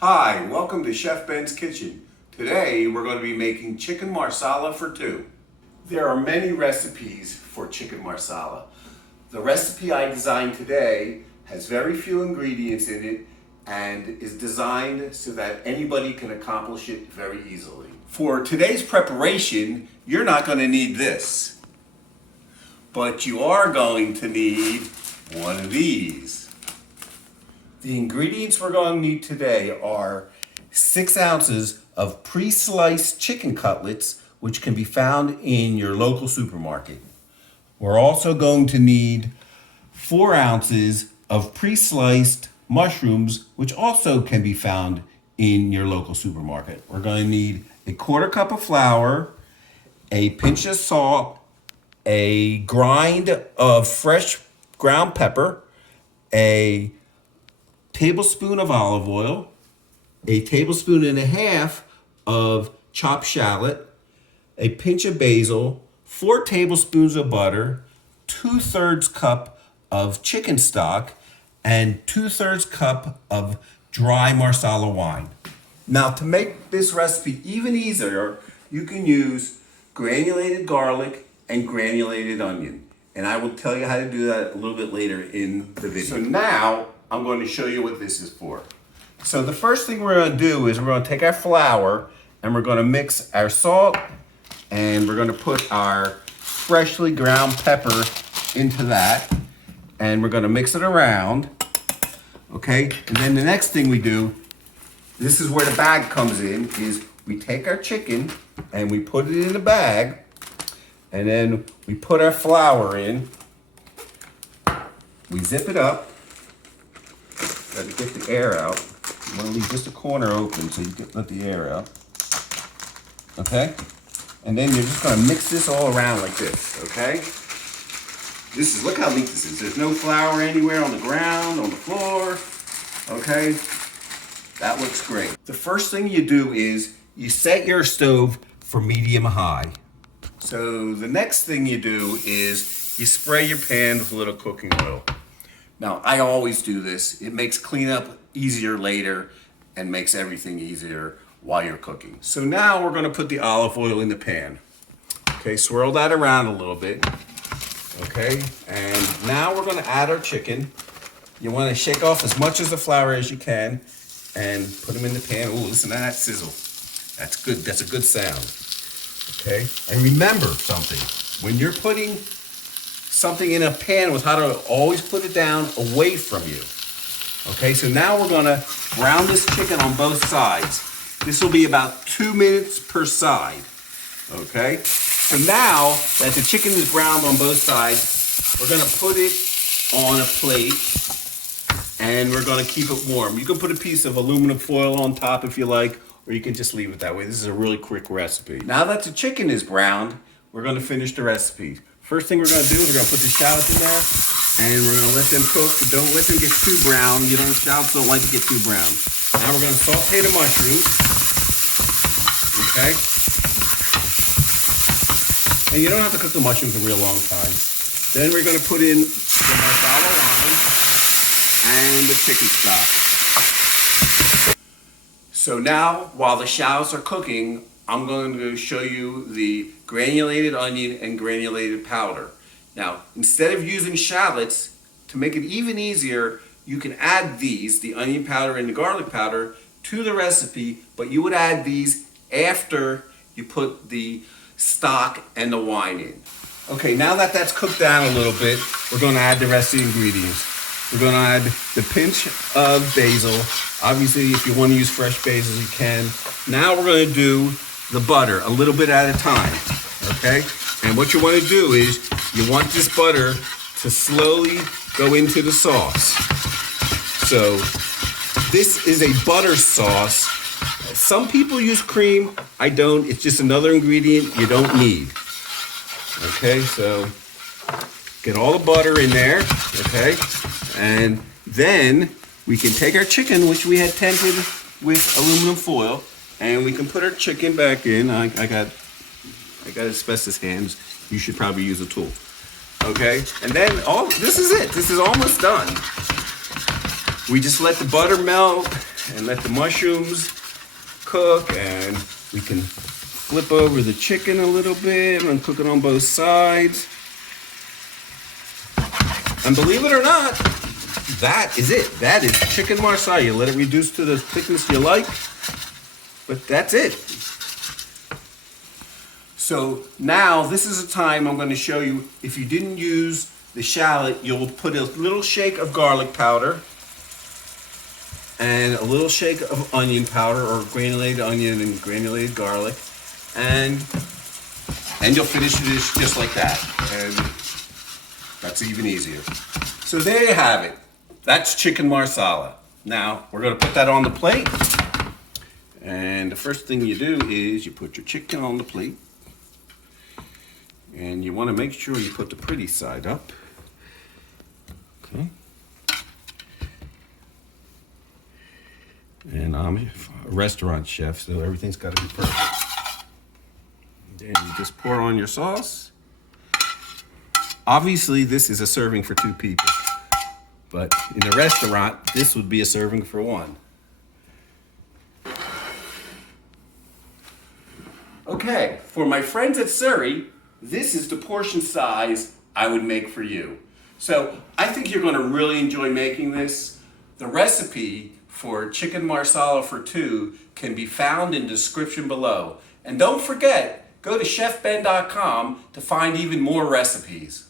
Hi, welcome to Chef Ben's Kitchen. Today we're going to be making chicken marsala for two. There are many recipes for chicken marsala. The recipe I designed today has very few ingredients in it and is designed so that anybody can accomplish it very easily. For today's preparation, you're not going to need this, but you are going to need one of these. The ingredients we're going to need today are 6 ounces of pre-sliced chicken cutlets, which can be found in your local supermarket. We're also going to need 4 ounces of pre-sliced mushrooms, which also can be found in your local supermarket. We're going to need a 1/4 cup of flour, a pinch of salt, a grind of fresh ground pepper, a tablespoon of olive oil, a tablespoon and a half of chopped shallot, a pinch of basil, 4 tablespoons of butter, 2/3 cup of chicken stock, and 2/3 cup of dry Marsala wine. Now, to make this recipe even easier, you can use granulated garlic and granulated onion. And I will tell you how to do that a little bit later in the video. So now, I'm going to show you what this is for. So the first thing we're going to do is we're going to take our flour and we're going to mix our salt and we're going to put our freshly ground pepper into that and we're going to mix it around. Okay, and then the next thing we do, this is where the bag comes in, is we take our chicken and we put it in the bag and then we put our flour in, we zip it up. Got to get the air out. You want to leave just a corner open so you can let the air out. Okay? And then you're just going to mix this all around like this, okay? This is, look how neat this is. There's no flour anywhere on the ground, on the floor, okay? That looks great. The first thing you do is you set your stove for medium high. So the next thing you do is you spray your pan with a little cooking oil. Now, I always do this. It makes cleanup easier later and makes everything easier while you're cooking. So now we're going to put the olive oil in the pan. Okay, swirl that around a little bit. Okay, and now we're going to add our chicken. You want to shake off as much of the flour as you can and put them in the pan. Oh, listen to that sizzle. That's good. That's a good sound. Okay, and remember something. When you're putting something in a pan with how to always put it down away from you. Okay, so now we're gonna brown this chicken on both sides. This will be about 2 minutes per side. Okay, so now that the chicken is browned on both sides, we're gonna put it on a plate and we're gonna keep it warm. You can put a piece of aluminum foil on top if you like, or you can just leave it that way. This is a really quick recipe. Now that the chicken is browned, we're gonna finish the recipe. First thing we're going to do is we're going to put the shallots in there and we're going to let them cook, but don't let them get too brown. You know, shallots don't like to get too brown. Now we're going to saute the mushrooms. Okay? And you don't have to cook the mushrooms a real long time. Then we're going to put in the Marsala wine and the chicken stock. So now, while the shallots are cooking, I'm going to show you the granulated onion and granulated powder. Now, instead of using shallots, to make it even easier, you can add these, the onion powder and the garlic powder, to the recipe, but you would add these after you put the stock and the wine in. Okay, now that that's cooked down a little bit, we're going to add the rest of the ingredients. We're going to add the pinch of basil. Obviously, if you want to use fresh basil, you can. Now we're going to do the butter a little bit at a time, okay? And what you want to do is you want this butter to slowly go into the sauce. So this is a butter sauce. Some people use cream. I don't. It's just another ingredient you don't need. Okay, so get all the butter in there, okay? And then we can take our chicken, which we had tented with aluminum foil, and we can put our chicken back in. I got asbestos hands. You should probably use a tool. Okay, and then this is it. This is almost done. We just let the butter melt and let the mushrooms cook, and we can flip over the chicken a little bit and cook it on both sides. And believe it or not, that is it. That is chicken marsala. You let it reduce to the thickness you like, but that's it. So now this is a time I'm going to show you, if you didn't use the shallot, you'll put a little shake of garlic powder and a little shake of onion powder, or granulated onion and granulated garlic, and you'll finish it just like that. And that's even easier. So there you have it. That's chicken marsala. Now we're going to put that on the plate. And the first thing you do is you put your chicken on the plate. And you want to make sure you put the pretty side up. Okay. And I'm a restaurant chef, so everything's got to be perfect. Then you just pour on your sauce. Obviously, this is a serving for 2 people. But in a restaurant, this would be a serving for 1. Okay, for my friends at Surrey, this is the portion size I would make for you. So I think you're going to really enjoy making this. The recipe for chicken marsala for 2 can be found in the description below. And don't forget, go to chefben.com to find even more recipes.